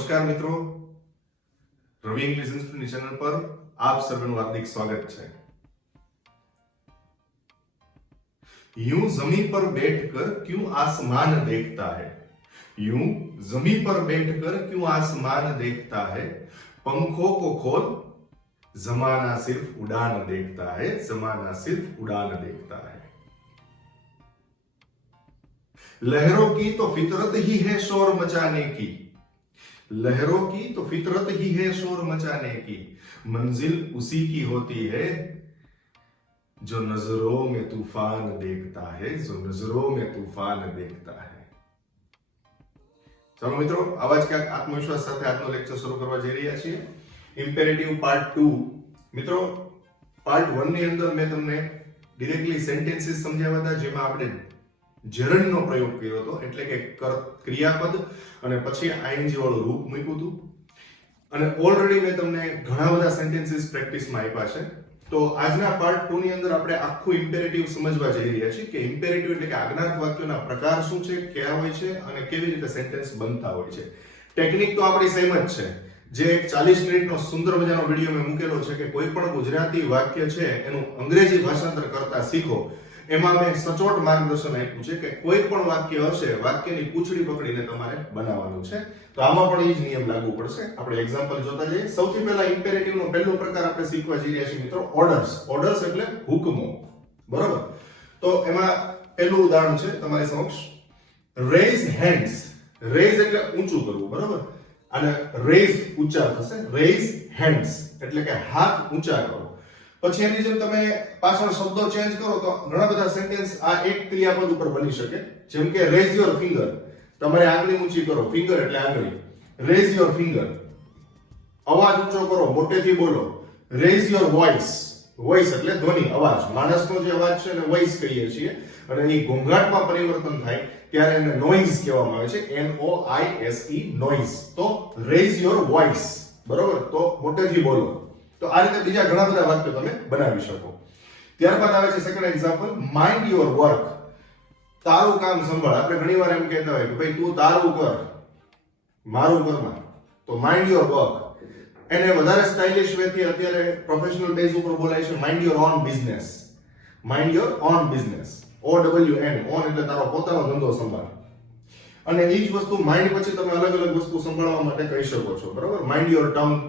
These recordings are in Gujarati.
નમસ્કાર મિત્રો, રવિ ઇંગ્લિશ ઇન્સ્ટિટ્યૂટની ચેનલ પર આપ સર્વેનું હાર્દિક સ્વાગત છે। यूं जमीन पर बैठकर क्यों आसमान देखता है, यूं जमीन पर बैठकर क्यों आसमान देखता है, पंखों को खोल जमाना सिर्फ उड़ान देखता है, जमाना सिर्फ उड़ान देखता है। लहरों की तो फितरत ही है शोर मचाने की, लहरों की तो फितरत ही है शोर मचाने की, मंजिल उसी की होती है जो नजरों में तूफान देखता है, जो नजरों में तूफान देखता है। चलो મિત્રો, આવા જ ક્યાંક આત્મવિશ્વાસ સાથે આજનો લેક્ચર શરૂ કરવા જઈ રહ્યા છીએ। ઇમ્પેરેટિવ પાર્ટ 2 મિત્રો, પાર્ટ 1 ની અંદર મેં તમને ડિરેક્ટલી સેન્ટેન્સીસ સમજાવ્યા હતા, જેમાં આપણે જરણનો પ્રયોગ કર્યો હતો, એટલે કે ક્રિયાપદ અને પછી આઈએનજી વાળું રૂપ મૂક્યું હતું। અને ઓલરેડી મેં તમને ઘણા બધા સેન્ટેન્સીસ પ્રેક્ટિસમાં આપ્યા છે। તો આજના પાર્ટ 2 ની અંદર આપણે આખું ઇમ્પેરેટિવ સમજવા જઈ રહ્યા છીએ કે ઇમ્પેરેટિવ એટલે કે આજ્ઞાર્થ વાક્યોના પ્રકાર શું છે, કયા હોય છે અને કેવી રીતે સેન્ટેન્સ બનતા હોય છે। ટેકનિક તો આપણી સેમ જ છે, જે 40 મિનિટનો સુંદર મજાનો વિડિયો મેં મૂકેલો છે કે કોઈ પણ ગુજરાતી વાક્ય છે એનું અંગ્રેજી ભાષાંતર કરતા શીખો। એમાં મેં સચોટ માર્ગદર્શન આપ્યું છે કે કોઈ પણ વાક્ય હશે, વાક્યની પૂંછડી પકડીને તમારે બનાવવાનું છે। તો આમાં પણ એ જ નિયમ લાગુ પડશે। આપણે એક્ઝામ્પલ જોતા જઈએ। સૌથી પહેલા ઇમ્પેરેટિવનો પહેલો પ્રકાર આપણે શીખવા જઈ રહ્યા છીએ મિત્રો, ઓર્ડર્સ। ઓર્ડર્સ એટલે હુકમો, બરાબર? તો એમાં પહેલું ઉદાહરણ છે તમારી સમક્ષ, રેઝ હેન્ડ્સ। રેઝ એટલે ઊંચું કરવું, બરાબર? અને રેઝ ઊંચા થશે, રેઝ હેન્ડ્સ એટલે કે હાથ ઊંચા કરો। પછી એની જેમ તમે પાછળ શબ્દો ચેન્જ કરો તો ઘણા બધા સેન્ટેન્સ આ એક ક્રિયાપદ ઉપર બની શકે। જેમ કે રેઝ યોર ફિંગર, તમારે આંગળી ઊંચી કરો, ફિંગર એટલે આંગળી, રેઝ યોર ફિંગર। અવાજ ઊંચો કરો, મોટેથી બોલો, રેઝ યોર વોઇસ। વોઇસ એટલે ધ્વનિ, અવાજ, માણસનો જે અવાજ છે એને વોઇસ કહીએ છીએ, અને એ ઘોંઘાટમાં પરિવર્તન થાય ત્યારે એને નોઇઝ કહેવામાં આવે છે, NOISE, નોઇઝ। તો રેઝ યોર વોઇસ, બરોબર? તો મોટેથી બોલો। તો આ રીતે બીજા ઘણા બધા વાક્યો તમે બનાવી શકો। ત્યારબાદ આવે છે second example, mind your work. તારું કામ સંભાળ। આપણે ઘણીવાર એમ કહેતા હોય કે ભાઈ તું તારું કર, મારું કરમાં, તો માઇન્ડ યોર વર્ક। એને વધારે સ્ટાઇલિશ વેથી અત્યારે પ્રોફેશનલ બેઝ ઉપર બોલાય છે mind your own business, mind your own business, OWN, on એટલે તારો પોતાનો ધંધો સંભાળ। અને એ જ વસ્તુ માઇન્ડ પછી તમે અલગ અલગ વસ્તુ સંભાળવા માટે કહી શકો છો, બરાબર? માઇન્ડ યોર ટંગ,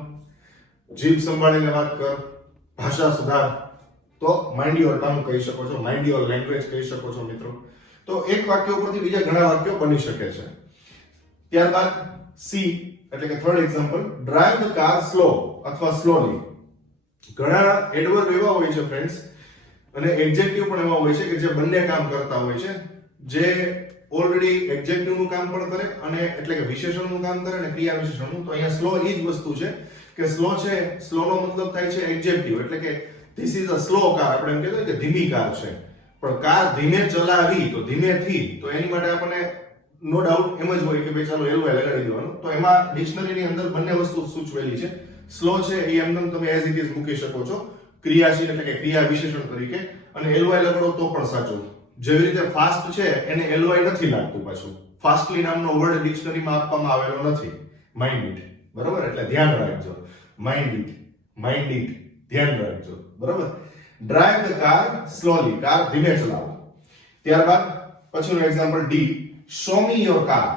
જીભ સંભાળીને વાત કર, ભાષા સુધાર, તો માઇન્ડ યોર ટંગ કહી શકો છો, માઇન્ડ યોર લેંગ્વેજ કહી શકો છો મિત્રો। તો એક વાક્ય ઉપરથી બીજા ઘણા વાક્યો બની શકે છે। ત્યારબાદ સી એટલે કે third example, drive the car slow અથવા સ્લોલી। ઘણા એડવર્બ એવા હોય છે ફ્રેન્ડ્સ, અને એડજેક્ટિવ પણ એવા હોય છે કે જે બંને કામ કરતા હોય છે, જે ઓલરેડી એડજેક્ટિવનું કામ પણ કરે અને એટલે કે વિશેષણનું કામ કરે અને ક્રિયા વિશેષણનું। તો અહીંયા સ્લો એ જ વસ્તુ છે કે સ્લો છે, સ્લોનો મતલબ થાય છે એડજેક્ટિવ, એટલે કે this is a slow car. આપણે એમ કહેતા હોય કે ધીમી કાર છે, પણ કાર ધીમે ચલાવી તો ધીમેથી, તો એની માટે આપણને નો ડાઉટ એમ જ હોય કે ભાઈ ચાલો એલવાય લગાડી દેવાનું। તો એમાં ડિક્શનરીની અંદર બંને વસ્તુ સૂચવેલી છે। સ્લો છે એ એમનેમ તમે એઝ ઇટ ઇઝ મૂકી શકો છો ક્રિયાશીલ એટલે કે ક્રિયા વિશેષણ તરીકે, અને એલવાય લગાડો તો પણ સાચું। જેવી રીતે ફાસ્ટ છે એને એલવાય નથી લાગતું, પાછું ફાસ્ટલી નામનો વર્ડ ડિક્શનરીમાં આપવામાં આવેલો નથી, માઇન્ડ ઇટ, બરાબર? એટલે ધ્યાન રાખજો, માઇન્ડ ઇટ, માઇન્ડ ઇટ, ધ્યાન રાખજો, બરાબર? Drive the car slowly, car ધીમે ચલાવો। ત્યારબાદ પછીનું example D, show me your car.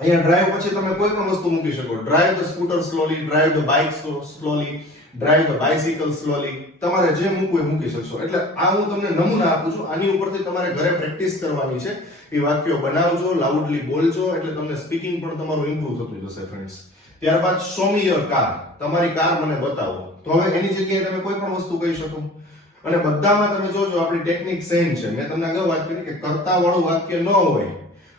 અહીંયા ડ્રાઈવ પછી તમે કોઈ પણ વસ્તુ મૂકી શકો, drive the scooter slowly, drive the bike slowly, drive the bicycle slowly, તમારે જે મૂકવું એ મૂકી શકશો। એટલે આ હું તમને નમૂના આપું છું, આની ઉપરથી તમારે ઘરે પ્રેક્ટિસ કરવાની છે, એ વાક્યો બનાવજો, લાઉડલી બોલજો, એટલે તમને સ્પીકિંગ પણ તમારું ઇમ્પ્રૂવ થતું જશે ફ્રેન્ડ્સ। ત્યારબાદ શો મી યોર કાર, તમારી કાર મને બતાવો। તો હવે એની જગ્યાએ તમે કોઈ પણ વસ્તુ કહી શકો, અને બધામાં તમે જોજો આપણી ટેકનિક સેમ છે। મેં તમને અગાઉ વાત કરી કે કર્તા વાળું વાક્ય ન હોય,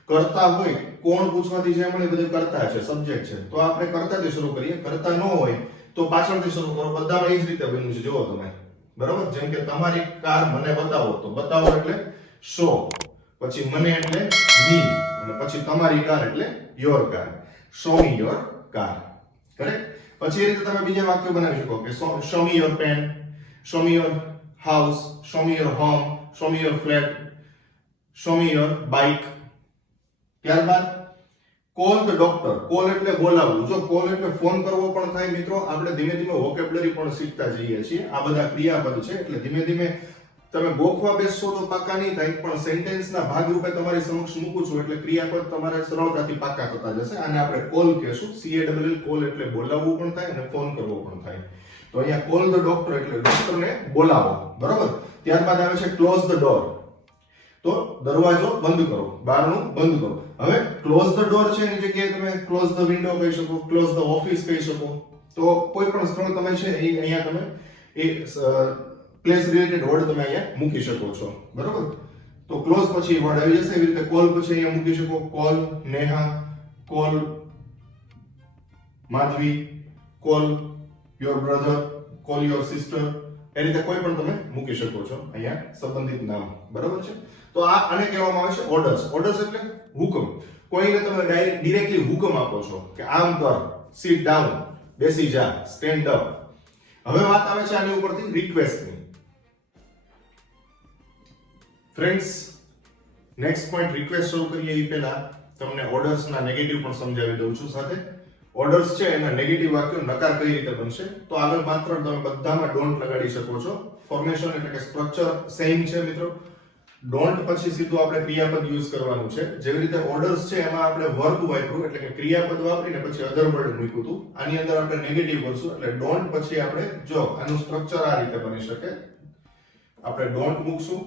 કર્તા હોય, કોણ પૂછવાથી જે મળે બધું કર્તા છે, સબ્જેક્ટ છે, તો આપણે કર્તાથી શરૂ કરીએ। કર્તા ન હોય તો પાછળથી શરૂ કરો, બધામાં એ જ રીતે બન્યું છે, જુઓ તમે, બરાબર? જેમ કે તમારી કાર મને બતાવો, તો બતાવો એટલે શો, પછી મને એટલે મી, અને પછી તમારી કાર એટલે your car, show me your car, correct? પછી એ રીતે તમે બીજા વાક્યો બનાવી શકો કે show me your pen, show me your house, show me your home, show me your flat, show me your bike. ત્યારબાદ કોલ ધ ડોક્ટર, કોલ એટલે બોલાવવું. જો કોલ એટલે ફોન કરવો પણ થાય મિત્રો, આપણે ધીમે ધીમે વોકેબ્યુલરી પણ શીખતા જઈએ છીએ. આ બધા ક્રિયાપદ છે એટલે ધીમે ધીમે તમે ગોખવા બેસશો તો પાકા નહીં થાય, પણ સેન્ટેન્સના ભાગરૂપે તમારી સમક્ષ મૂકું છું એટલે ક્રિયાપદ તમારે સરળતાથી પાકા થતા જશે. આને આપણે કોલ કહેશું. CALL, કોલ એટલે બોલાવવું પણ થાય અને ફોન કરવો પણ થાય. તો અહીંયા કોલ ધ ડોક્ટર એટલે ડોક્ટરને બોલાવો, બરાબર. ત્યારબાદ આવે છે ક્લોઝ ધ ડોર, તો દરવાજો બંધ કરો, બારણું બંધ કરો. હવે ક્લોઝ ધ ડોર છે એની જગ્યાએ તમે ક્લોઝ ધ વિન્ડો કહી શકો, ક્લોઝ ધ ઓફિસ કહી શકો. તો કોઈ પણ સ્થળ તમે છે અહીંયા તમે એ પ્લેસ રિલેટેડ વર્ડ તમે અહીંયા મૂકી શકો છો, બરાબર. તો ક્લોઝ પછી વર્ડ આવી જશે. એવી રીતે કોલ પછી અહીંયા મૂકી શકો, call Neha, call Madhavi, call your brother, call your sister. એ રીતે કોઈ પણ તમે મૂકી શકો છો અહીંયા સંબંધિત નામ, બરાબર છે. તો આને કહેવામાં આવે છે ઓર્ડર્સ. ઓર્ડર્સ એટલે હુકમ. કોઈને તમે ડાયરેક્ટલી હુકમ આપો છો કે આમ કર, સિટ ડાઉન, બેસી જા, સ્ટેન્ડ અપ. હવે વાત આવે છે આની ઉપરથી રિક્વેસ્ટની. ફ્રેન્ડ્સ, નેક્સ્ટ પોઈન્ટ રિક્વેસ્ટ શરૂ કરીએ એ પહેલા તમને ઓર્ડર્સના નેગેટિવ પણ સમજાવી દઉં છું સાથે. ઓર્ડર્સ છે એના નેગેટિવ વાક્યો નકાર કઈ રીતે બનશે. તો આગળ માત્ર તમે બધામાં ડોન્ટ લગાડી શકો છો. ફોર્મેશન એટલે કે સ્ટ્રક્ચર સેમ છે મિત્રો. ડોન્ટ પછી સીધું આપણે ક્રિયાપદ યુઝ કરવાનું છે. જેવી રીતે ઓર્ડર્સ છે એમાં આપણે વર્બ વાપર્યું એટલે કે ક્રિયાપદ વાપરીને પછી અધર વર્ડ મૂક્યું હતું. આની અંદર આપણે નેગેટિવ કરશું એટલે ડોન્ટ પછી આપણે જો આનું સ્ટ્રક્ચર આ રીતે બની શકે. આપણે ડોન્ટ મૂકશું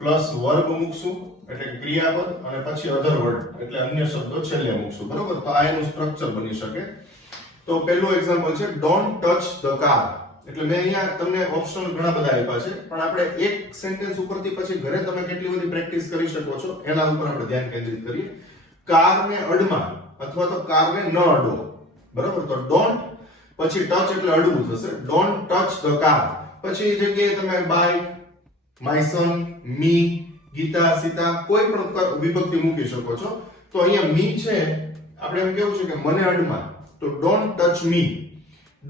પ્લસ વર્બ મૂકશું એટલે કે ક્રિયાપદ અને પછી અધર વર્ડ એટલે અન્ય શબ્દો છેલ્લે મૂકશું, બરોબર. તો આ એનું સ્ટ્રક્ચર બની શકે. તો પહેલું એક્ઝામ્પલ છે ડોન્ટ ટચ ધ કાર. એટલે મેં અહીંયા તમને ઓપ્શનલ ઘણા બધા આપ્યા છે, પણ આપણે એક સેન્ટેન્સ ઉપરથી પછી ઘરે તમે કેટલી બધી પ્રેક્ટિસ કરી શકો છો એના ઉપર આપણે ધ્યાન કેન્દ્રિત કરીએ. કારને અડમાં અથવા તો કારને ન અડો, બરાબર. તો ડોન્ટ પછી ટચ એટલે અડવું થશે. Don't touch the car. પછી એ જગ્યાએ તમે બાય, માય સન, મી, ગીતા, સીતા કોઈ પણ વિભક્તિ મૂકી શકો છો. તો અહીંયા મી છે આપણે એમ કેવું છે કે મને અડમાં, તો don't touch me.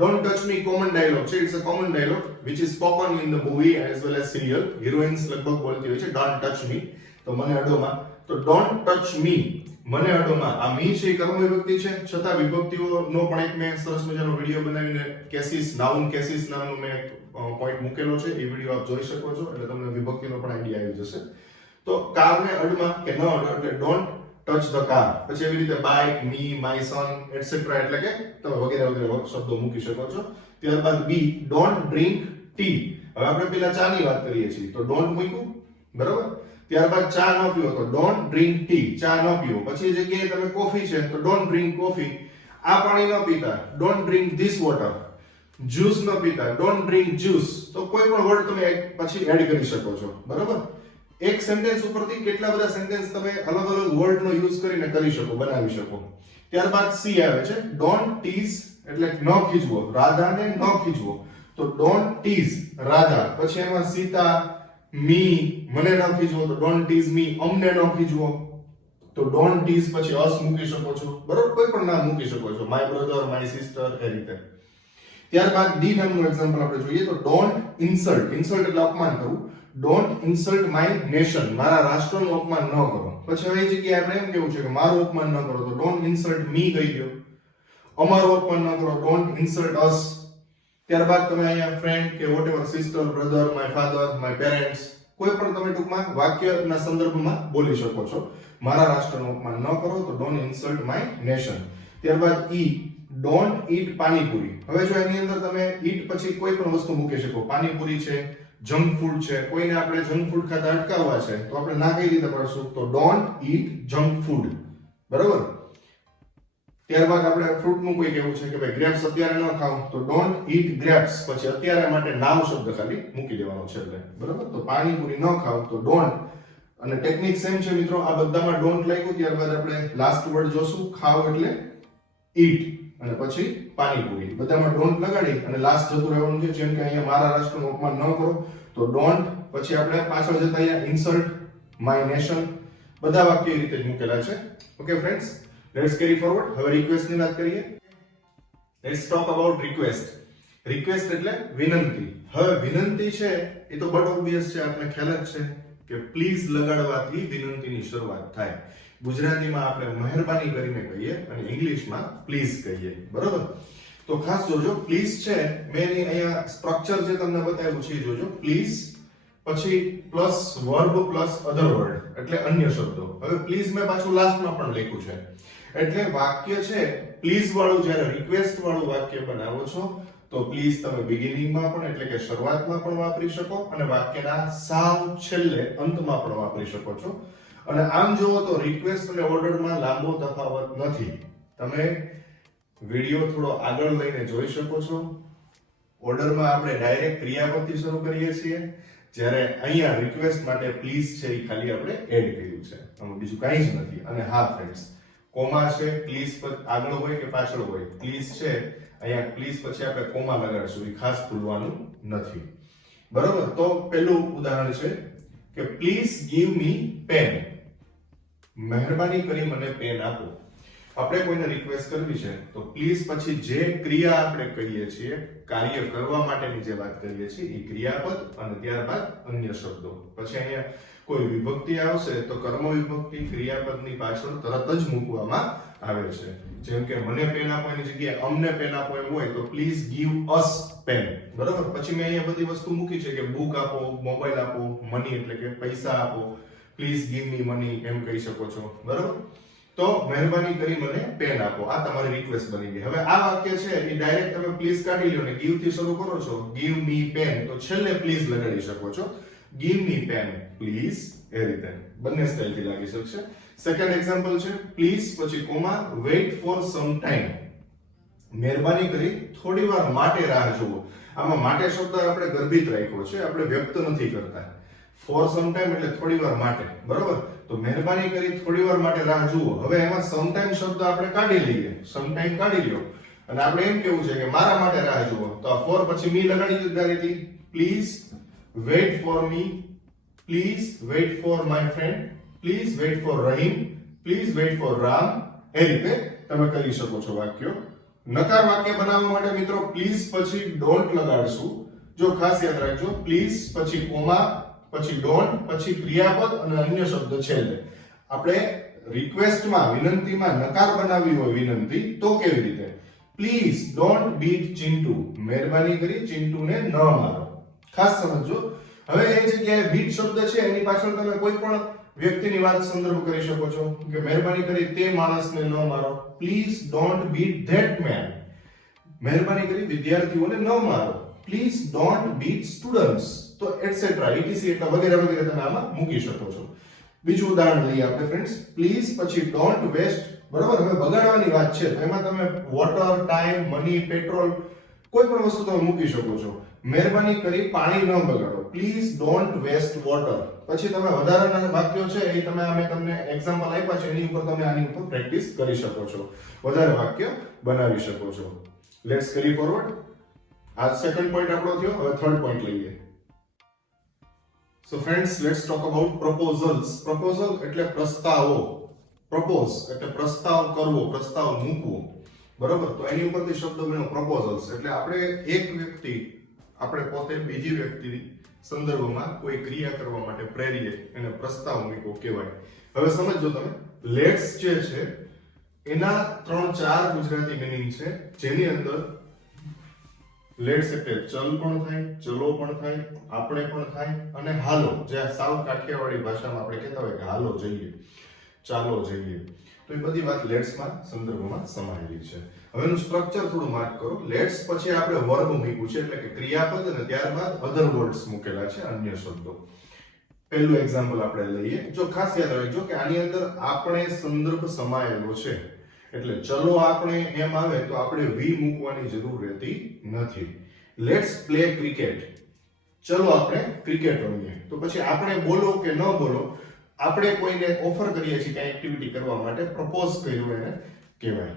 Don't touch me common dialogue છે. It's a common dialogue which is spoken in the movie as well as serial. Heroines લગભગ બોલતી હોય છે don't touch me. તો મને અડોમાં. તો don't touch me, મને અડોમાં. આ મી છે એ કર્મ વિભક્તિ છે, છતાં વિભક્તિઓનો પણ એક મેં સરસ મજાનો વિડિયો બનાવીને કેસીસ, નાઉન કેસીસ નામનો મેં પોઈન્ટ મૂકેલો છે. એ વિડિયો આપ જોઈ શકો છો એટલે તમને વિભક્તિનો પણ આઈડિયા આવી જશે. તો કારને અડમાં કે ન અડો એટલે don't ટચ ધ કાર. પછી એવી રીતે bike, me, my son etcetera એટલે કે તમે વગેરે વગેરે શબ્દો મૂકી શકો છો. ત્યારબાદ બી ડોન્ટ ડ્રિંક ટી. હવે આપણે પેલા ચા ની વાત કરીએ છીએ તો ડોન્ટ મૂક્યું, બરાબર. ત્યારબાદ ચા ન પીવો તો ડોન્ટ ડ્રિંક ટી, ચા ન પીવો. પછી જગ્યાએ તમે કોફી છે તો ડોન્ટ ડ્રિંક કોફી. આ પાણી ન પીતા don't drink this water. Juice ન પીતા ડોન્ટ ડ્રિંક જ્યુસ. તો કોઈ પણ વર્ડ તમે પછી એડ કરી શકો છો, બરાબર. એક સેન્ટેન્સ ઉપરથી કેટલા બધા સેન્ટેન્સ તમે અલગ અલગ વર્ડનો યુઝ કરીને કરી શકો, બનાવી શકો. ત્યારબાદ સી આવે છે ડોન્ટ ટીઝ એટલે ન ખીજવો, રાધાને ન ખીજવો. તો ડોન્ટ ટીઝ રાધા. પછી એમાં સીતા, મી, મને ન ખીજવો તો ડોન્ટ ટીઝ મી, અમને ન ખીજવો તો ડોન્ટ ટીઝ પછી અસ મૂકી શકો છો, બરોબર. કોઈ પણ નામ મૂકી શકો છો, માય બ્રધર, માય સિસ્ટર, એ રીતે. ત્યારબાદ ડી નામનું એક્ઝામ્પલ આપણે જોઈએ તો ડોન્ટ ઇન્સલ્ટ. ઇન્સલ્ટ એટલે અપમાન કરવું. ડોન્ટ ઇન્સલ્ટ માય નેશન, મારા રાષ્ટ્રનું અપમાન ન કરો. પછી હવે એ જગ્યાએ આપણે એમ કેવું છે કે મારું અપમાન ન કરો તો ડોન્ટ ઇન્સલ્ટ મી કહી દો. અમારું અપમાન ન કરો ડોન્ટ ઇન્સલ્ટ અસ. ત્યારબાદ તમે અહીંયા ફ્રેન્ડ કે whatever, sister, brother, my father, my parents કોઈ પણ તમે ટૂંકમાં વાક્યના સંદર્ભમાં બોલી શકો છો. મારા રાષ્ટ્રનું અપમાન ન કરો તો ડોન્ટ ઇન્સલ્ટ માય નેશન. ત્યારબાદ ઈ ડોન્ટ ઈટ પાણીપુરી. હવે જો એની અંદર તમે ઈટ પછી કોઈ પણ વસ્તુ મૂકી શકો. પાણીપુરી છે, જંક ફૂડ છે, કોઈને આપણે જંક ફૂડ ખાતા અટકાવવા છે તો આપણે ના કઈ રીતે પાડશું તો ડોન્ટ ઈટ જંક ફૂડ, બરાબર. ત્યારબાદ આપણે ફ્રૂટનું કોઈ કેવું છે કે ભાઈ ગ્રેપ્સ અત્યારે ન ખાવ તો ડોન્ટ ઈટ ગ્રેપ્સ. પછી અત્યારે માટે નાવ શબ્દ ખાલી મૂકી દેવાનો છે એટલે, બરાબર. તો પાણીપુરી ન ખાવ તો ડોન્ટ. અને ટેકનિક સેમ છે મિત્રો, આ બધામાં ડોન્ટ લાગ્યું. ત્યારબાદ આપણે લાસ્ટ વર્ડ જોશું, ખાવ એટલે ઈટ અને પછી પાણીપુરી. બધામાં ડોન્ટ લગાડી અને લાસ્ટ જતું રહેવાનું છે. જેમ કે અહીંયા મારા રાષ્ટ્રનું અપમાન ન કરો તો ડોન્ટ. પછી આપણે પાછળ જતા અહીંયા ઇન્સલ્ટ માય નેશન. બધા વાક્ય એ રીતે જ મૂકેલા છે. Okay friends, let's carry forward. હવે રિક્વેસ્ટ ની વાત કરીએ. Let's talk about request. Request એટલે વિનંતી. હવે વિનંતી છે એ તો બટ ઓબ્વિયસ છે, આપણે ખ્યાલ જ છે કે પ્લીઝ લગાડવાથી વિનંતીની શરૂઆત થાય. ગુજરાતીમાં આપણે મહેરબાની કરીને કહીએ અને ઇંગ્લિશમાં પ્લીઝ કહીએ, બરોબર? તો ખાસ જોજો, પ્લીઝ છે મેં અહીંયા સ્ટ્રક્ચર જે તમને બતાવ્યું છે એ જોજો. પ્લીઝ પછી પ્લસ વર્બ પ્લસ અધર વર્ડ એટલે અન્ય શબ્દો. હવે પ્લીઝ મેં પાછું લાસ્ટમાં પણ લખ્યું છે. એટલે વાક્ય છે પ્લીઝ વાળું જ્યારે રિક્વેસ્ટ વાળું વાક્ય બનાવો છો તો પ્લીઝ તમે બિગિનિંગમાં પણ એટલે કે શરૂઆતમાં પણ વાપરી શકો અને વાક્યના સાવ છેલ્લે અંતમાં પણ વાપરી શકો છો. અને આમ જુઓ તો રિક્વેસ્ટ અને ઓર્ડરમાં લાંબો તફાવત નથી. તમે વિડિયો થોડો આગળ લઈને જોઈ શકો છો. ઓર્ડરમાં આપણે ડાયરેક્ટ ક્રિયાપદથી શરૂ કરીએ છીએ, જ્યારે અહીંયા રિક્વેસ્ટ માટે પ્લીઝ છે એ ખાલી આપણે એડ કર્યું છે, આમાં બીજું કાંઈ જ નથી. અને હા ફ્રેન્ડ્સ, કોમા છે પ્લીઝ પર આગળ હોય કે પાછળ હોય, પ્લીઝ છે અહીંયા પ્લીઝ પછી આપણે કોમા લગાડશું, એ ખાસ ભૂલવાનું નથી, બરોબર? તો પહેલું ઉદાહરણ છે કે પ્લીઝ ગીવ મી પેન, મહેરબાની કરી મને પેન આપો. આપણે કોઈને રિક્વેસ્ટ કરવી છે તો પ્લીઝ પછી જે ક્રિયા આપણે કહીએ છીએ, કાર્ય કરવા માટેની જે વાત કરીએ છીએ એ ક્રિયાપદ અને ત્યારબાદ અન્ય શબ્દો. પછી અહીંયા કોઈ વિભક્તિ આવશે તો કર્મ વિભક્તિ ક્રિયાપદની પાછળ તરત જ મૂકવામાં આવે છે. જેમ કે મને પેન આપો એની જગ્યાએ અમને પેન આપો એમ હોય તો પ્લીઝ ગીવ અસ પેન, બરાબર? પછી મેં અહીંયા બધી વસ્તુ મૂકી છે કે બુક આપો, મોબાઈલ આપો, મની એટલે કે પૈસા આપો, પ્લીઝ ગીવ મી મની એમ કહી શકો છો, બરાબર? તો મહેરબાની કરી મને પેન આપો, આ તમારી રિક્વેસ્ટ બની ગઈ. હવે આ વાક્ય છે એ ડાયરેક્ટ તમે પ્લીઝ કાઢી લ્યો ને ગીવ થી શરૂ કરો છો, ગીવ મી પેન, તો છેલ્લે પ્લીઝ લગાડી શકો છો. ગીવ મી પેન પ્લીઝ, એ રીતે બંને સ્ટાઇલથી લાગી શકશે. સેકન્ડ એક્ઝામ્પલ છે પ્લીઝ પછી comma weight four some time, મહેરબાની કરી થોડી વાર માટે રાહ જુઓ. આમાં માટે શબ્દ આપણે ગર્ભિત રાખ્યો છે, આપણે વ્યક્ત નથી કરતા. ફોર સમ ટાઈમ એટલે થોડી વાર માટે, બરોબર? તો મહેરબાની કરી થોડી વાર માટે રાહ જુઓ. હવે એમાં સમ ટાઈમ શબ્દ આપણે કાઢી લઈએ, સમ ટાઈમ કાઢી લ્યો અને આપણે એમ કેવું છે કે મારા માટે રાહ જુઓ, તો આ ફોર પછી મી લગાડી દીધું directly. Please wait for me, please wait for my friend, please wait for Rahim, please wait for Ram, એ રીતે તમે કરી શકો છો વાક્યો. નકાર વાક્ય બનાવવા માટે મિત્રો પ્લીઝ પછી ડોન્ટ લગાડશું. જો ખાસ યાદ રાખજો, પ્લીઝ પછી કોમા પછી ડોન્ટ પછી ક્રિયાપદ અને અન્ય શબ્દ છેલ્લે. આપણે રિક્વેસ્ટમાં વિનંતીમાં નકાર બનાવી હોય વિનંતી તો કેવી રીતે? પ્લીઝ ડોન્ટ બીટ ચિંટુ, મહેરબાની કરી ચિંટુને ન મારો. ખાસ સમજો. હવે એ જગ્યાએ બીટ શબ્દ છે એની પાછળ તમે કોઈ પણ વ્યક્તિની વાત સંદર્ભ કરી શકો છો કે મહેરબાની કરી તે માણસને ન મારો, please don't bit that main, મહેરબાની કરી વિદ્યાર્થીઓને ન મારો, પ્લીઝ ડોન્ટ બીટ સ્ટુડન્ટ્સ, તો એટસેટ્રા etc એટલા વગેરે વગેરે તમે આમાં મૂકી શકો છો. બીજું ઉદાહરણ લઈએ આપણે ફ્રેન્ડ્સ, પ્લીઝ પછી ડોન્ટ વેસ્ટ, બરાબર? હવે બગાડવાની વાત છે તો એમાં તમે વોટર, ટાઈમ, મની, પેટ્રોલ કોઈ પણ વસ્તુ તમે મૂકી શકો છો. મહેરબાની કરી પાણી ન બગાડો, પ્લીઝ ડોન્ટ વેસ્ટ વોટર. પછી તમે વધારાના વાક્યો છે એ તમે અમે તમને એક્ઝામ્પલ આપ્યા છે એની ઉપર તમે આની ઉપર પ્રેક્ટિસ કરી શકો છો, વધારે વાક્ય બનાવી શકો છો. Let's carry forward. આ સેકન્ડ પોઈન્ટ આપણો થયો. હવે થર્ડ પોઈન્ટ લઈએ. So friends, let's talk about proposals. Proposal એટલે પ્રસ્તાવો. Propose એટલે પ્રસ્તાવ કરવો, પ્રસ્તાવ મૂકવો, બરાબર? તો એની ઉપરથી શબ્દ બન્યો proposals. એટલે આપણે એક વ્યક્તિ આપણે પોતે બીજી વ્યક્તિની સંદર્ભમાં કોઈ ક્રિયા કરવા માટે પ્રેરીએ એને પ્રસ્તાવ મૂકવો કહેવાય. હવે સમજો તમે, લેટ્સ જે છે એના 3-4 ગુજરાતી મીનિંગ છે, જેની અંદર લેટ્સ એટલે ચલ પણ થાય, ચલો પણ થાય, આપણે પણ થાય અને હાલો, જે સાવ કાઠિયાવાડી ભાષામાં આપણે કહેતા હોય કે હાલો જઈએ, ચાલો જઈએ, તો એ બધી વાત લેટ્સમાં સંદર્ભમાં સમાયેલી છે. હવે એનું સ્ટ્રક્ચર થોડું માર્ક કરો. લેટ્સ પછી આપણે વર્બ મૂક્યું છે એટલે કે ક્રિયાપદ અને ત્યારબાદ અધર વર્ડ્સ મૂકેલા છે, અન્ય શબ્દો. પહેલું એક્ઝામ્પલ આપણે લઈએ. જો ખાસ યાદ રાખજો કે આની અંદર આપણે સંદર્ભ સમાયેલો છે, એટલે ચલો આપણે એમ આવે તો આપણે વી મૂકવાની જરૂર રહેતી નથી. લેટ્સ પ્લે ક્રિકેટ, ચલો આપણે ક્રિકેટ રમીએ. તો પછી આપણે બોલો કે ન બોલો, આપણે કોઈને ઓફર કરીએ છીએ કઈ એક્ટિવિટી કરવા માટે, પ્રપોઝ કર્યું એને કહેવાય,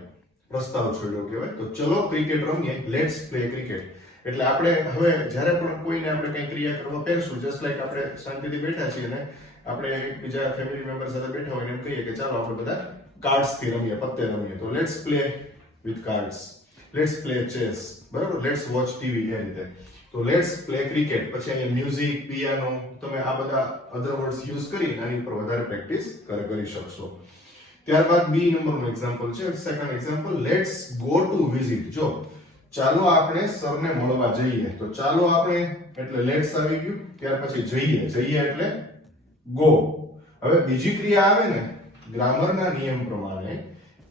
પ્રસ્તાવ છોડ્યો કહેવાય. તો ચલો ક્રિકેટ રમીએ, લેટ્સ પ્લે ક્રિકેટ. એટલે આપણે હવે જ્યારે પણ કોઈને આપણે કઈ ક્રિયા કરવા પહેરશું, જસ્ટ લાઈક આપણે શાંતિથી બેઠા છીએ ને આપણે બીજા ફેમિલી મેમ્બર સાથે બેઠા હોય ને એમ કહીએ કે ચાલો આપણે બધા કાર્ડ્સ થી રમીએ, પત્તે રમીએ, તો let's play with cards, let's play chess, બરાબર? લેટ્સ વોચ ટીવી, એ રીતે. તો લેટ્સ પ્લે ક્રિકેટ. પછી અહીંયા મ્યુઝિક, પિયાનો, તમે આ બધા અધર વર્ડ્સ યુઝ કરી આની ઉપર વધારે પ્રેક્ટિસ કરી શકશો. ત્યારબાદ બી નંબરનું એક્ઝામ્પલ છે, second example, let's go to visit. જો ચાલો આપણે સરને મળવા જઈએ, તો ચાલો આપણે એટલે લેટ્સ આવી ગયું, ત્યાર પછી જઈએ એટલે ગો. હવે બીજી ક્રિયા આવે ને, ગ્રામરના નિયમ પ્રમાણે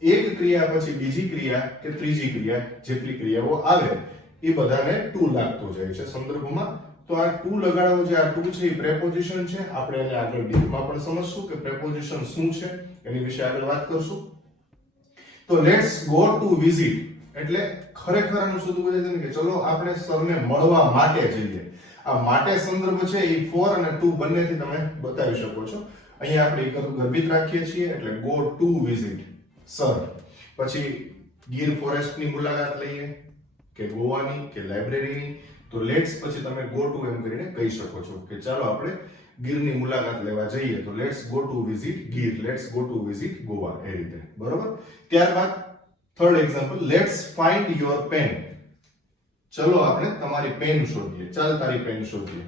એક ક્રિયા પછી બીજી ક્રિયા કે ત્રીજી ક્રિયા જેટલી ક્રિયાઓ આવે એ બધાને ટુ લાગતો જાય છે સંદર્ભમાં. તો આ ટુ લગાડવો, જે આ ટુ છે એ પ્રેપોઝિશન છે. આપણે એને આગળ ડીપમાં પણ સમજશું કે પ્રેપોઝિશન શું છે, એની વિશે આગળ વાત કરશું. તો લેટ્સ ગો ટુ વિઝિટ એટલે ખરેખર આનું શું બોલે છે કે ચલો આપણે સરને મળવા માટે જઈએ. આ માટે સંદર્ભ છે એ ફોર અને ટુ બંનેથી તમે બતાવી શકો છો. અહીંયા આપણે ગર્ભિત રાખીએ છીએ એટલે ગો ટુ વિઝિટ સર. પછી ગીર ફોરેસ્ટની મુલાકાત લઈએ કે ગોવાની કે લાઇબ્રેરીની, તો લેટ્સ પછી તમે ગો ટુ એમ કરીને કહી શકો છો કે ચાલો આપણે ગીરની મુલાકાત લેવા જઈએ, તો let's go to visit Gir, let's go to visit Goa, એ રીતે. બરોબર. ત્યારબાદ third example, let's find your pen. ચલો આપણે તમારી પેન શોધીએ, ચાલ તારી પેન શોધીએ.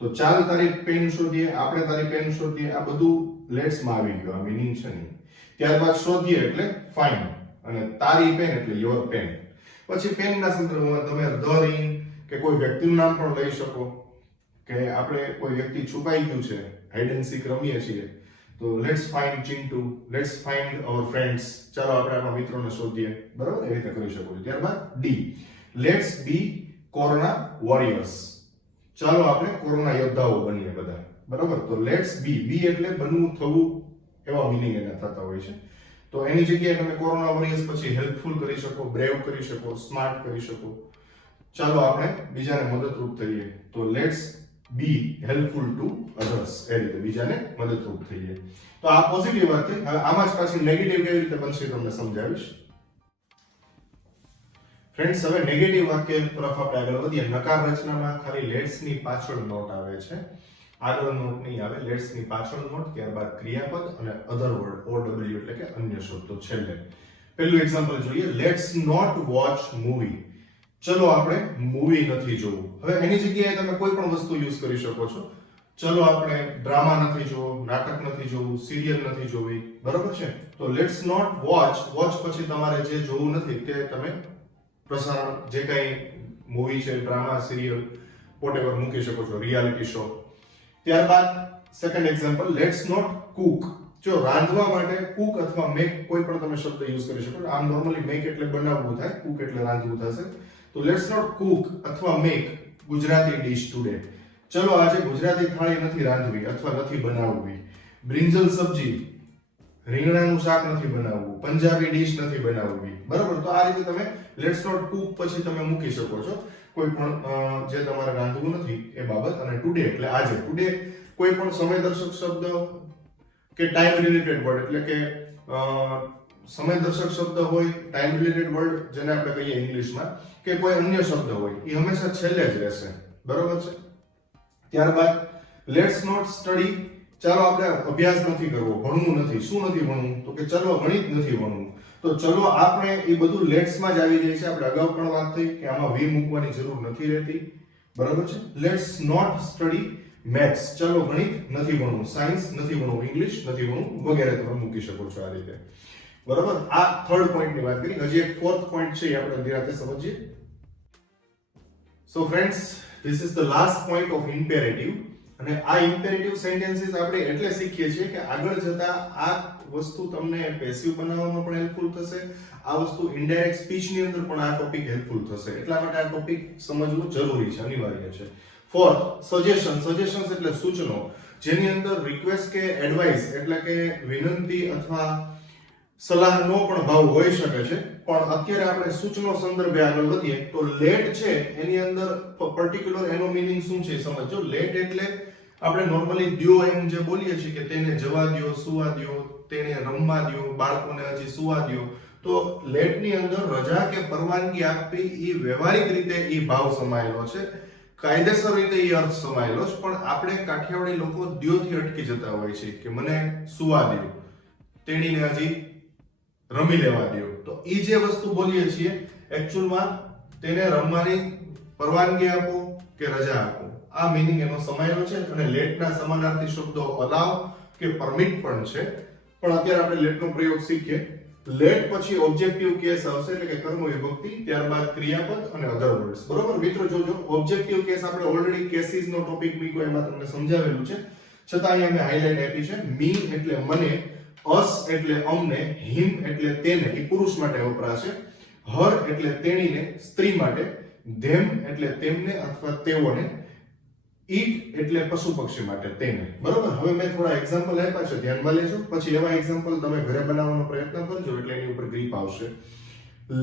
તો ચાલ તારી પેન શોધીએ, આપણે તારી પેન શોધીએ, આ બધું લેટ્સ માં આવી ગયું, આ મીનિંગ છે નહીં. ત્યારબાદ શોધીએ એટલે ફાઇન્ડ, અને તારી પેન એટલે યોર પેન. પછી પેનના સંદર્ભમાં તમે ધ રિંગ કે કોઈ વ્યક્તિનું નામ પણ લઈ શકો, કે આપણે કોઈ વ્યક્તિ છુપાઈ ગયું છે, હાઇડ એન્ડ સીક રમીએ છીએ, તો let's find Chintu, let's find hour friends, ચાલો આપણે આપણા મિત્રોને શોધીએ. બરાબર, એ રીતે કરી શકો છો. ત્યારબાદ D, let's be corona warriors. ચાલો આપણે કોરોના યોદ્ધાઓ બનીએ બધા. બરાબર. તો લેટ્સ બી એટલે બનવું, થવું, એવા મિનિંગ એના થતા હોય છે. તો એની જગ્યાએ તમે કોરોના વોરિયર્સ પછી હેલ્પફુલ કરી શકો, બ્રેવ કરી શકો, સ્માર્ટ કરી શકો. ચાલો આપણે બીજાને મદદરૂપ થઈએ, તો let's be helpful to others, એ રીતે બીજાને મદદરૂપ થઈએ. તો આ પોઝિટિવ વાત છે. હવે આમાં જ પાછી નેગેટિવ કેવી રીતે બનશે તમને સમજાવીશ. ફ્રેન્ડ્સ, હવે નેગેટિવ વાક્ય તરફ આપણે આગળ વધીએ. નકાર રચનામાં ખાલી લેટ્સ ની પાછળ નોટ આવે છે, આગળ નોટ નહીં આવે. લેટ્સ ની પાછળ નોટ, ત્યારબાદ ક્રિયાપદ અને અધર વર્ડ OW એટલે કે અન્ય શબ્દો છેલ્લે. પહેલું એક્ઝામ્પલ જોઈએ, લેટ્સ નોટ વોચ મૂવી. ચલો આપણે મૂવી નથી જોવું. હવે એની જગ્યાએ તમે કોઈ પણ વસ્તુ યુઝ કરી શકો છો. ચલો આપણે ડ્રામા નથી જોવું, નાટક નથી જોવું, સિરિયલ નથી જોવી. બરોબર છે. તો લેટ્સ નોટ વોચ પછી તમારે જે જોવું નથી તે તમે પ્રસારણ, જે કઈ મૂવી છે, ડ્રામા, સિરિયલ, વોટેવર મૂકી શકો છો, રિયાલિટી શો. ત્યારબાદ second example, let's not cook. જો રાંધવા માટે કુક અથવા મેક કોઈ પણ તમે શબ્દ યુઝ કરી શકો. આમ નોર્મલી મેક એટલે બનાવવું થાય, કુક એટલે રાંધવું થશે. તો લેટ્સ નોટ કુક અથવા મેક ગુજરાતી ડીશ ટુડે. ચલો આજે ગુજરાતી થાળી નથી રાંધવી અથવા નથી બનાવવી. બ્રિંજલ સબ્જી, રીંગણાનું શાક નથી બનાવવું, પંજાબી ડીશ નથી બનાવવી. બરાબર. તો આ રીતે તમે લેટ્સ નોટ કુક પછી તમે મૂકી શકો છો કોઈ પણ જે તમારે રાંધવું નથી એ બાબત. અને ટુડે એટલે આજે. ટુડે કોઈ પણ સમયદર્શક શબ્દ કે ટાઈમ રિલેટેડ વર્ડ એટલે કે સમયદર્શક શબ્દ હોય, ટાઈમ રિલેટેડ વર્ડ જેને આપણે કહીએ ઇંગ્લિશમાં, કે કોઈ અન્ય શબ્દ હોય, એ હંમેશા છેલ્લે જ રહેશે. બરોબર છે. ત્યારબાદ લેટ્સ નોટ સ્ટડી. ચાલો આપણે અભ્યાસ નથી કરવો, ભણવું નથી. શું નથી ભણવું? તો કે ચલો ગણિત નથી ભણવું. તો ચલો આપણે એ બધું લેટ્સ માં જ આવી જાય છે. આપણે અગાઉ પણ વાત થઈ કે આમાં વી મૂકવાની જરૂર નથી રહેતી. બરાબર છે. Let's not study maths. ચલો ગણિત નથી ભણવું, સાયન્સ નથી ભણવું, ઇંગ્લિશ નથી ભણવું, વગેરે તમે મૂકી શકો છો આ રીતે. બરાબર. આ થર્ડ પોઈન્ટની વાત કરી. હજી એક ફોર્થ પોઈન્ટ છે, એ આપણે નિરાંતે સમજીએ. So friends, this is the last point of imperative. અને આ ઇમ્પેરેટિવ સેન્ટેન્સીસ આપણે એટલે શીખીએ છીએ કે આગળ જતા આ વસ્તુ તમને પેસિવ બનાવવામાં પણ હેલ્પફુલ થશે. આ વસ્તુ ઇનડાયરેક્ટ સ્પીચની અંદર પણ આ ટોપિક હેલ્પફુલ થશે. એટલા માટે આ ટોપિક સમજવું જરૂરી છે, અનિવાર્ય છે. Fourth, suggestion. સજેશન્સ એટલે સૂચનો, જેની અંદર રિક્વેસ્ટ કે એડવાઇસ એટલે કે વિનંતી અથવા સલાહનો પણ ભાવ હોઈ શકે છે. પણ અત્યારે આપણે સૂચનો સંદર્ભે આગળ વધીએ તો લેટ છે એની અંદર પર્ટિક્યુલર એનો મીનિંગ શું છે સમજો. લેટ એટલે આપણે નોર્મલી દ્યો એમ જે બોલીએ છીએ કે તેને જવા દ્યો, સુવા દ્યો, તેને રમવા દ્યો, બાળકોને હજી સુવા દ્યો. તો લેટની અંદર રજા કે પરવાનગી આપવી એ વ્યવહારિક રીતે એ ભાવ સમાયેલો છે, કાયદેસર રીતે એ અર્થ સમાયેલો છે. પણ આપણે કાઠિયાવાડી લોકો દ્યોથી અટકી જતા હોય છે કે મને સુવા દ્યો, તેણીને હજી રમી લેવા દ્યો. તો એ જે વસ્તુ બોલીએ છીએ એકચ્યુઅલમાં તેને રમવાની પરવાનગી આપો કે રજા આપો, આ મીનિંગ એનો સમાયેલો છે. અને લેટના સમાનાર્થી શબ્દો અલાવ કે પરમિટ પણ છે. પણ અત્યારે આપણે લેટનો પ્રયોગ શીખીએ. લેટ પછી ઓબ્જેક્ટિવ કેસ આવશે એટલે કે કર્મ વિભક્તિ, ત્યારબાદ ક્રિયાપદ અને અધર વર્ડ્સ. બરોબર મિત્રો, જોજો ઓબ્જેક્ટિવ કેસ આપણે ઓલરેડી કેસીસ નો ટોપિક મૂક્યો, એમાં તમને સમજાવેલું છે, છતાં અહીંયા મેં હાઇલાઇટ આપી છે. મી એટલે મને, અસ એટલે અમને, હિમ એટલે તેને, એ પુરુષ માટે વપરાશે, હર એટલે તેણીને સ્ત્રી માટે, ધેમ એટલે તેમને અથવા તેઓને, ઈટ એટલે પશુ પક્ષી માટે તેને. બરોબર, હવે મેં થોડા એક્ઝામ્પલ આપ્યા છે, ધ્યાનમાં લેજો. પછી એવા એક્ઝામ્પલ તમે ઘરે બનાવવાનો પ્રયત્ન કરજો એટલે એની ઉપર ગ્રીપ આવશે.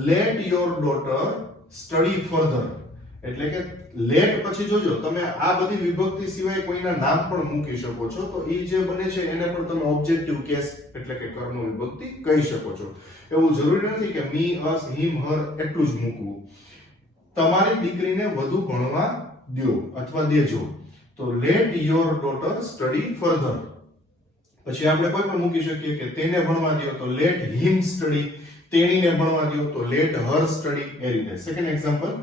Late your daughter study further એટલે કે લેટ પછી જોજો તમે આ બધી વિભક્તિ સિવાય કોઈના નામ પણ મૂકી શકો છો, તો એ જે બને છે એને પણ તમે ઓબ્જેક્ટિવ કેસ એટલે કે કર્મ વિભક્તિ કહી શકો છો. એવું જરૂરી નથી કે મી, અસ, હિમ, હર એટલું જ મૂકવું. તમારી દીકરીને વધુ ભણવા દો અથવા દેજો, તો let your daughter study further. પછી આપણે કોઈ પણ મૂકી શકીએ કે તેને ભણવા દો, તો લેટ હિમ સ્ટડી, તેણીને ભણવા દો તો લેટ હર સ્ટડી. એ રીતે. Second example,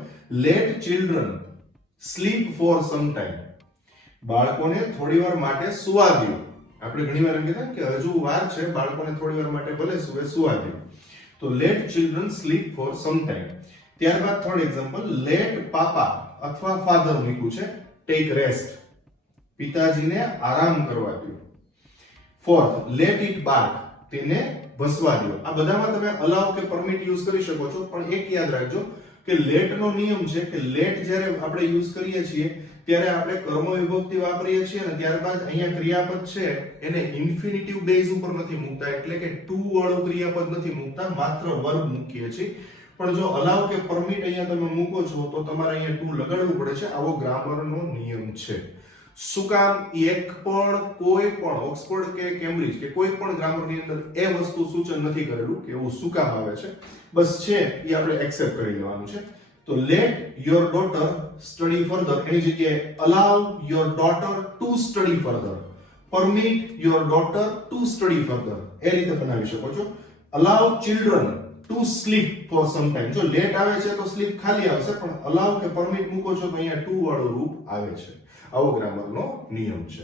let children sleep for some time. બાળકોને થોડીવાર માટે સુવા દો. આપણે ઘણીવાર એમ કહેતા કે હજુ વાર છે, બાળકોને થોડીવાર માટે ભલે સુવા દો, તો let children sleep for some time. ત્યારબાદ થર્ડ એક્ઝામ્પલ, લેટ પાપા અથવા ફાધર મૂક્યું છે, ટેક રેસ્ટ, પિતાજીને આરામ કરવા દો. ફોર્થ, લેટ ઇટ બાર્ક, તેને ભસવા દો. આ બધામાં તમે અલાઉ કે પરમિટ યુઝ કરી શકો છો, પણ એક યાદ રાખજો કે લેટ નો નિયમ છે કે લેટ જ્યારે આપણે યુઝ કરીએ છીએ ત્યારે આપણે કર્મ વિભક્તિ વાપરીએ છીએ અને ત્યારબાદ અહીંયા ક્રિયાપદ છે એને ઇન્ફિનિટિવ બેઝ ઉપર નથી મૂકતા, એટલે કે ટુ વાળું ક્રિયાપદ નથી મૂકતા, માત્ર વર્બ મૂકીએ છીએ. પણ જો અલાઉ કે પરમિટ અહીંયા તમે મૂકો છો તો તમારે અહીંયા ટુ લગાડવું પડે છે. આવો ગ્રામરનો નિયમ છે. શું કામ? એક પણ કોઈ પણ ઓક્સફોર્ડ કે કેમ્બ્રિજ કે કોઈ પણ ગ્રામરની અંદર એ વસ્તુ સૂચન નથી કરેલું કે એવું શું કામ આવે છે. બસ છે એ આપણે એક્સેપ્ટ કરી લેવાનું છે. તો let your daughter study further એની જગ્યાએ allow your daughter to study further, permit your daughter to study further, એ રીતે બનાવી શકો છો. Allow children to sleep for some time. જો લેટ આવે છે તો સ્લીપ ખાલી આવશે, પણ અલાઉ કે પરમિટ મૂકો છો તો અહીંયા ટુ વાળું રૂપ આવે છે. આવો ગ્રામરનો નિયમ છે.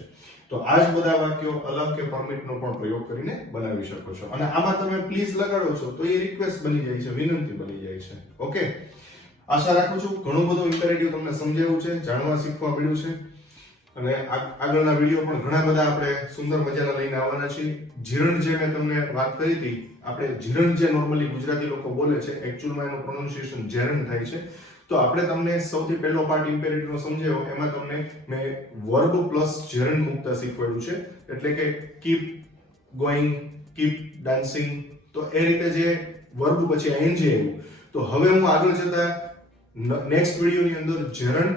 તો આ જ બધા વાક્યો અલાઉ કે પરમિટનો પણ પ્રયોગ કરીને બનાવી શકો છો. અને આમાં તમે પ્લીઝ લગાડો છો તો એ રિક્વેસ્ટ બની જાય છે, વિનંતી બની જાય છે. ઓકે, આશા રાખું છું ઘણું બધું ઇમ્પેરેટિવ તમને સમજાવ્યું છે, જાણવા શીખવા મળ્યું છે. અને આગળના વિડીયો પણ ઘણા બધા આપણે સુંદર મજાના લઈને આવવાના છીએ. જીરણ જે મેં તમને વાત કરી હતી, આપણે જીરણ જે નોર્મલી ગુજરાતી લોકો બોલે છે, એકચ્યુઅલમાં એનું પ્રોનાઉન્સિએશન જેરણ થાય છે. તો આપણે તમને સૌથી પહેલો પાર્ટ ઇમ્પેરેટિવનો સમજાવ્યો, એમાં તમને મેં વર્બ પ્લસ જેરણ મૂકતા શીખવાડ્યું છે. એટલે કે કીપ ગોઈંગ, કીપ ડાન્સિંગ, તો એ રીતે જે વર્બ પછી એન્જ આવ્યું. તો હવે હું આગળ જતા નેક્સ્ટ વિડીયોની અંદર જેરણ,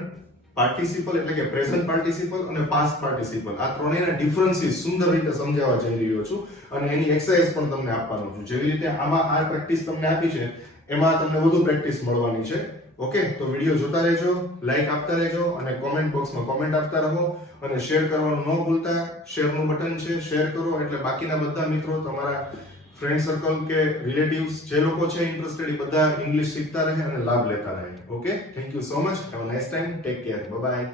પાર્ટિસિપલ એટલે કે પ્રેઝન્ટ પાર્ટિસિપલ અને પાસ્ટ પાર્ટિસિપલ, આ ત્રણેયના ડિફરન્સીસ સુંદર રીતે સમજાવવા જઈ રહ્યો છું અને એની એક્સરસાઇઝ પણ તમને આપવાનો છું. જેવી રીતે આમાં આ પ્રેક્ટિસ તમને આપી છે, એમાં તમને વધુ પ્રેક્ટિસ મળવાની છે. ઓકે, તો વિડીયો જોતા રહેજો, લાઈક આપતા રહેજો અને કોમેન્ટ બોક્સમાં કોમેન્ટ આપતા રહો અને શેર કરવાનું ન ભૂલતા. શેરનું બટન છે, શેર કરો એટલે બાકીના બધા મિત્રો, તમારા ફ્રેન્ડ સર્કલ કે રિલેટિવ્સ જે લોકો છે ઇન્ટરેસ્ટેડ, એ બધા ઇંગ્લિશ શીખતા રહે અને લાભ લેતા રહે. Okay, thank you so much. Have a nice time. Take care. Bye bye.